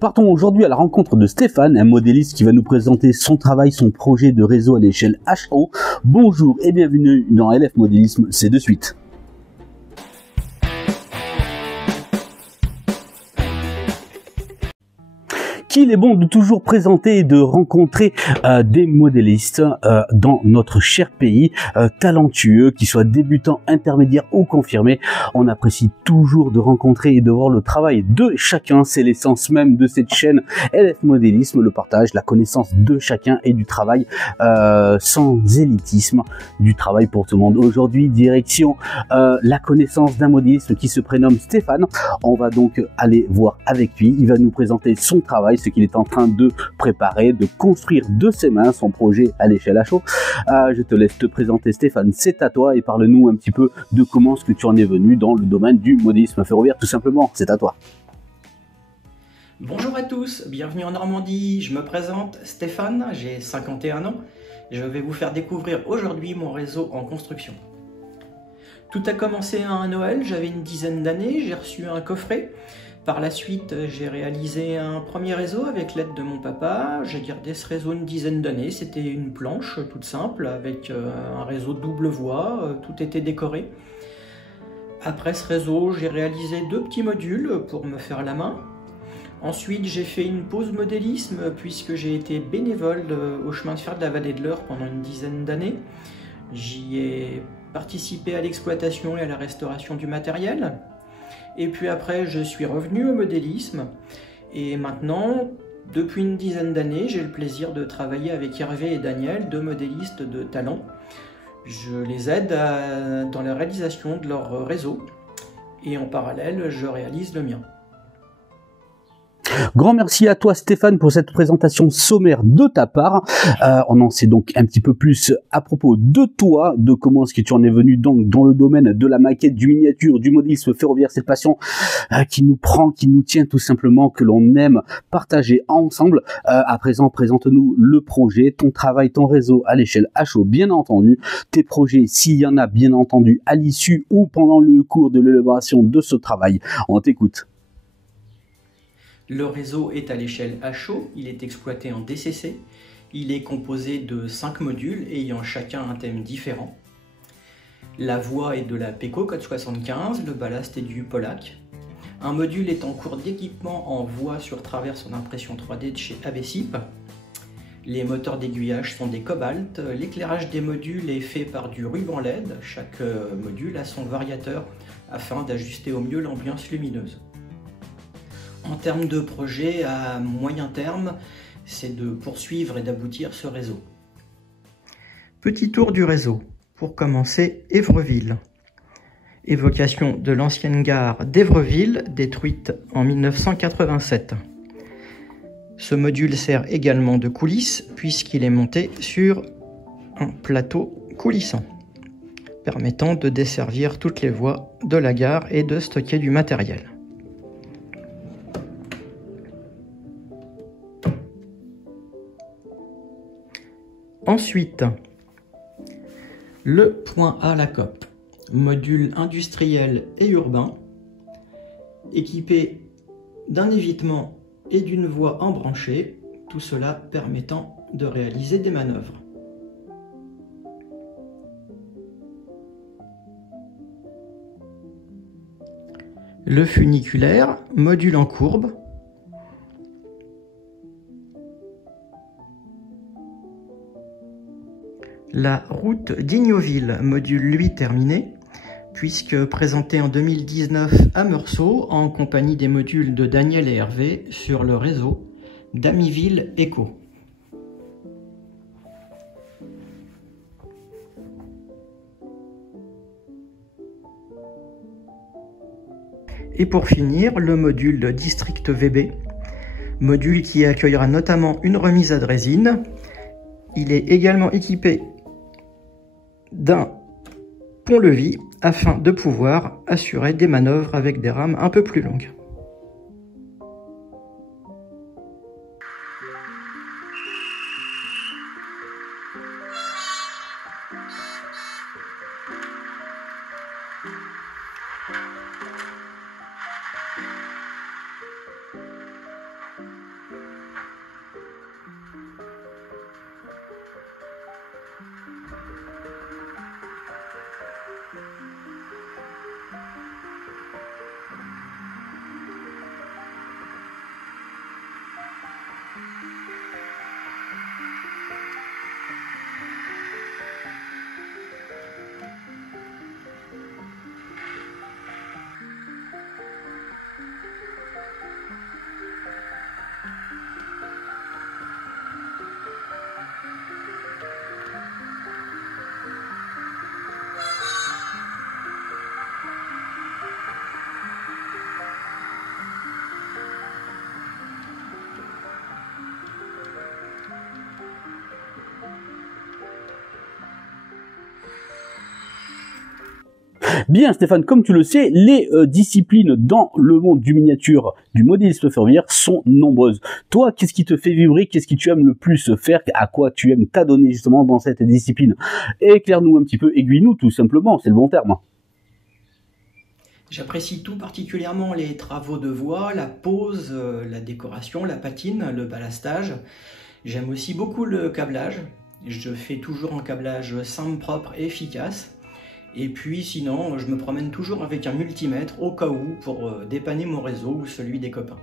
Partons aujourd'hui à la rencontre de Stéphane, un modéliste qui va nous présenter son travail, son projet de réseau à l'échelle HO. Bonjour et bienvenue dans LF Modélisme, c'est de suite. Qu'il est bon de toujours présenter et de rencontrer des modélistes dans notre cher pays, talentueux, qu'ils soient débutants, intermédiaires ou confirmés. On apprécie toujours de rencontrer et de voir le travail de chacun. C'est l'essence même de cette chaîne LF Modélisme, le partage, la connaissance de chacun et du travail sans élitisme, du travail pour tout le monde. Aujourd'hui, direction la connaissance d'un modéliste qui se prénomme Stéphane. On va donc aller voir avec lui. Il va nous présenter son travail, ce qu'il est en train de préparer, de construire de ses mains son projet à l'échelle HO. Je te laisse te présenter Stéphane, c'est à toi et parle-nous un petit peu de comment est-ce que tu en es venu dans le domaine du modélisme ferroviaire, tout simplement, c'est à toi. Bonjour à tous, bienvenue en Normandie, je me présente Stéphane, j'ai 51 ans, je vais vous faire découvrir aujourd'hui mon réseau en construction. Tout a commencé à un Noël, j'avais une dizaine d'années, j'ai reçu un coffret. Par la suite, j'ai réalisé un premier réseau avec l'aide de mon papa. J'ai gardé ce réseau une dizaine d'années. C'était une planche toute simple avec un réseau double voie. Tout était décoré. Après ce réseau, j'ai réalisé 2 petits modules pour me faire la main. Ensuite, j'ai fait une pause modélisme puisque j'ai été bénévole au chemin de fer de la vallée de l'Eure pendant une dizaine d'années. J'y ai participé à l'exploitation et à la restauration du matériel. Et puis après, je suis revenu au modélisme. Et maintenant, depuis une dizaine d'années, j'ai le plaisir de travailler avec Hervé et Daniel, 2 modélistes de talent. Je les aide dans la réalisation de leur réseau. Et en parallèle, je réalise le mien. Grand merci à toi Stéphane pour cette présentation sommaire de ta part. On en sait donc un petit peu plus à propos de toi, de comment est-ce que tu en es venu donc dans le domaine de la maquette, du miniature, du modélisme ferroviaire, cette passion qui nous prend, qui nous tient tout simplement, que l'on aime partager ensemble. À présent, présente-nous le projet, ton travail, ton réseau à l'échelle HO, bien entendu, tes projets, s'il y en a bien entendu, à l'issue ou pendant le cours de l'élaboration de ce travail. On t'écoute. Le réseau est à l'échelle HO, il est exploité en DCC, il est composé de 5 modules ayant chacun un thème différent. La voie est de la PECO code 75, le ballast est du Polac. Un module est en cours d'équipement en voie sur traverse en impression 3D de chez ABCIP. Les moteurs d'aiguillage sont des Cobalt, l'éclairage des modules est fait par du ruban LED, chaque module a son variateur afin d'ajuster au mieux l'ambiance lumineuse. En termes de projet à moyen terme, c'est de poursuivre et d'aboutir ce réseau. Petit tour du réseau. Pour commencer, Évreville. Évocation de l'ancienne gare d'Évreville, détruite en 1987. Ce module sert également de coulisse, puisqu'il est monté sur un plateau coulissant, permettant de desservir toutes les voies de la gare et de stocker du matériel. Ensuite, le point A, la COP, module industriel et urbain, équipé d'un évitement et d'une voie embranchée, tout cela permettant de réaliser des manœuvres. Le funiculaire, module en courbe, la route d'Ignoville, module lui terminé, puisque présenté en 2019 à Meursault en compagnie des modules de Daniel et Hervé sur le réseau d'Amiville Eco. Et pour finir, le module de District VB, module qui accueillera notamment une remise à drésine. Il est également équipé d'un pont-levis afin de pouvoir assurer des manœuvres avec des rames un peu plus longues. Bien Stéphane, comme tu le sais, les disciplines dans le monde du miniature, du modélisme ferroviaire sont nombreuses. Toi, qu'est-ce qui te fait vibrer? Qu'est-ce que tu aimes le plus faire? À quoi tu aimes t'adonner justement dans cette discipline? Éclaire-nous un petit peu, aiguille-nous tout simplement, c'est le bon terme. J'apprécie tout particulièrement les travaux de voie, la pose, la décoration, la patine, le balastage. J'aime aussi beaucoup le câblage. Je fais toujours un câblage simple, propre et efficace. Et puis sinon, je me promène toujours avec un multimètre au cas où pour dépanner mon réseau ou celui des copains.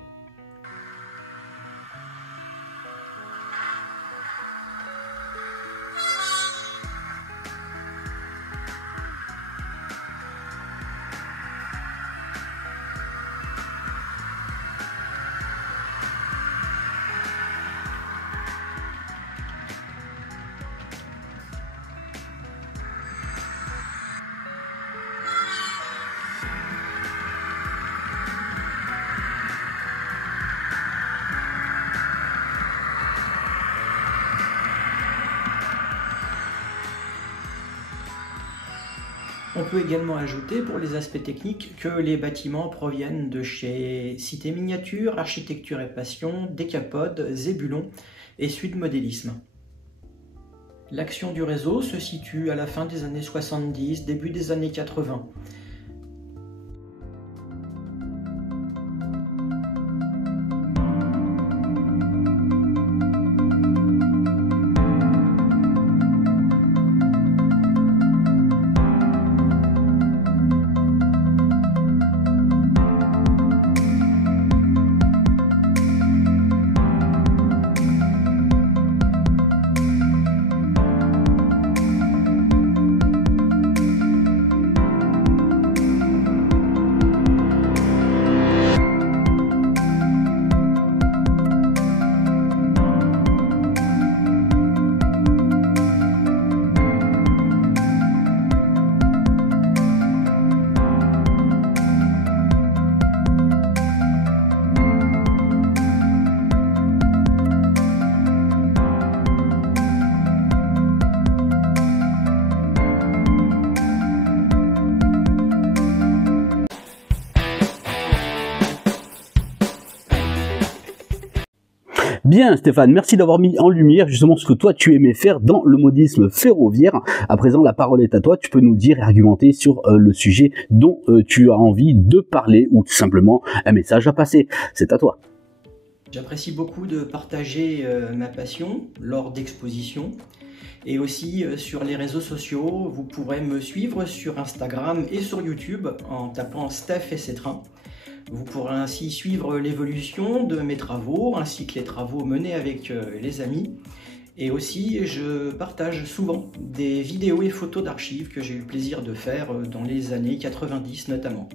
On peut également ajouter pour les aspects techniques que les bâtiments proviennent de chez Cité Miniature, Architecture et Passion, Décapode, Zébulon et Sud Modélisme. L'action du réseau se situe à la fin des années 70, début des années 80. Bien Stéphane, merci d'avoir mis en lumière justement ce que toi tu aimais faire dans le modélisme ferroviaire. À présent, la parole est à toi, tu peux nous dire et argumenter sur le sujet dont tu as envie de parler ou tout simplement un message à passer. C'est à toi. J'apprécie beaucoup de partager ma passion lors d'expositions et aussi sur les réseaux sociaux. Vous pourrez me suivre sur Instagram et sur YouTube en tapant Steph et ses trains. Vous pourrez ainsi suivre l'évolution de mes travaux ainsi que les travaux menés avec les amis. Et aussi, je partage souvent des vidéos et photos d'archives que j'ai eu le plaisir de faire dans les années 90 notamment.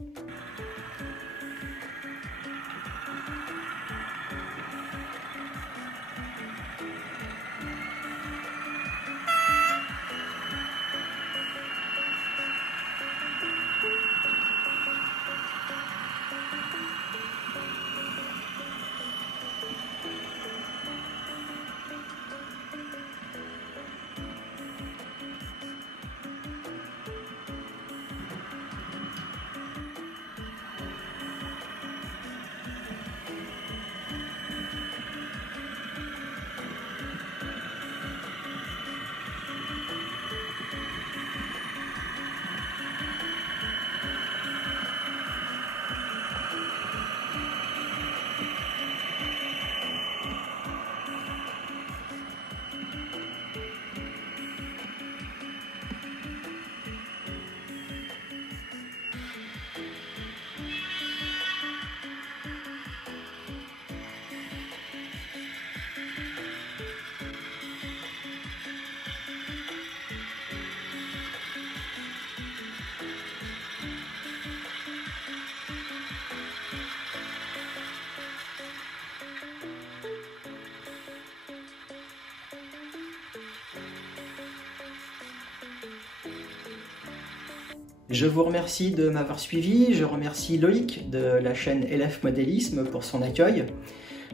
Je vous remercie de m'avoir suivi, je remercie Loïc de la chaîne LF Modélisme pour son accueil.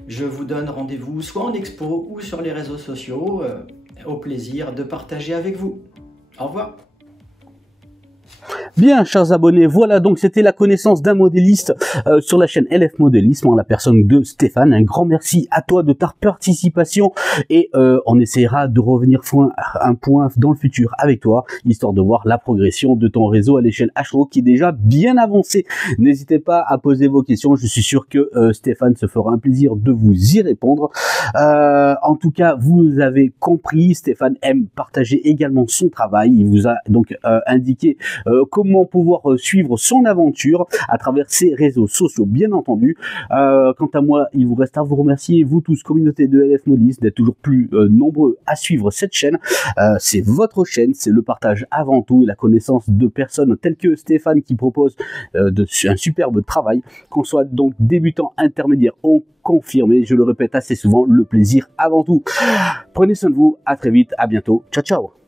Je vous donne rendez-vous soit en expo ou sur les réseaux sociaux, au plaisir de partager avec vous. Au revoir. Bien, chers abonnés, voilà donc c'était la connaissance d'un modéliste sur la chaîne LF Modélisme, en la personne de Stéphane. Un grand merci à toi de ta participation et on essaiera de revenir un point dans le futur avec toi, histoire de voir la progression de ton réseau à l'échelle HO qui est déjà bien avancée. N'hésitez pas à poser vos questions, je suis sûr que Stéphane se fera un plaisir de vous y répondre. En tout cas, vous avez compris, Stéphane aime partager également son travail. Il vous a donc indiqué comment pouvoir suivre son aventure à travers ses réseaux sociaux, bien entendu. Quant à moi, il vous reste à vous remercier, vous tous, communauté de LF Modélisme, d'être toujours plus nombreux à suivre cette chaîne. C'est votre chaîne, c'est le partage avant tout et la connaissance de personnes telles que Stéphane qui propose un superbe travail, qu'on soit donc débutant, intermédiaire ou confirmé. Je le répète assez souvent, le plaisir avant tout. Prenez soin de vous, à très vite, à bientôt, ciao ciao.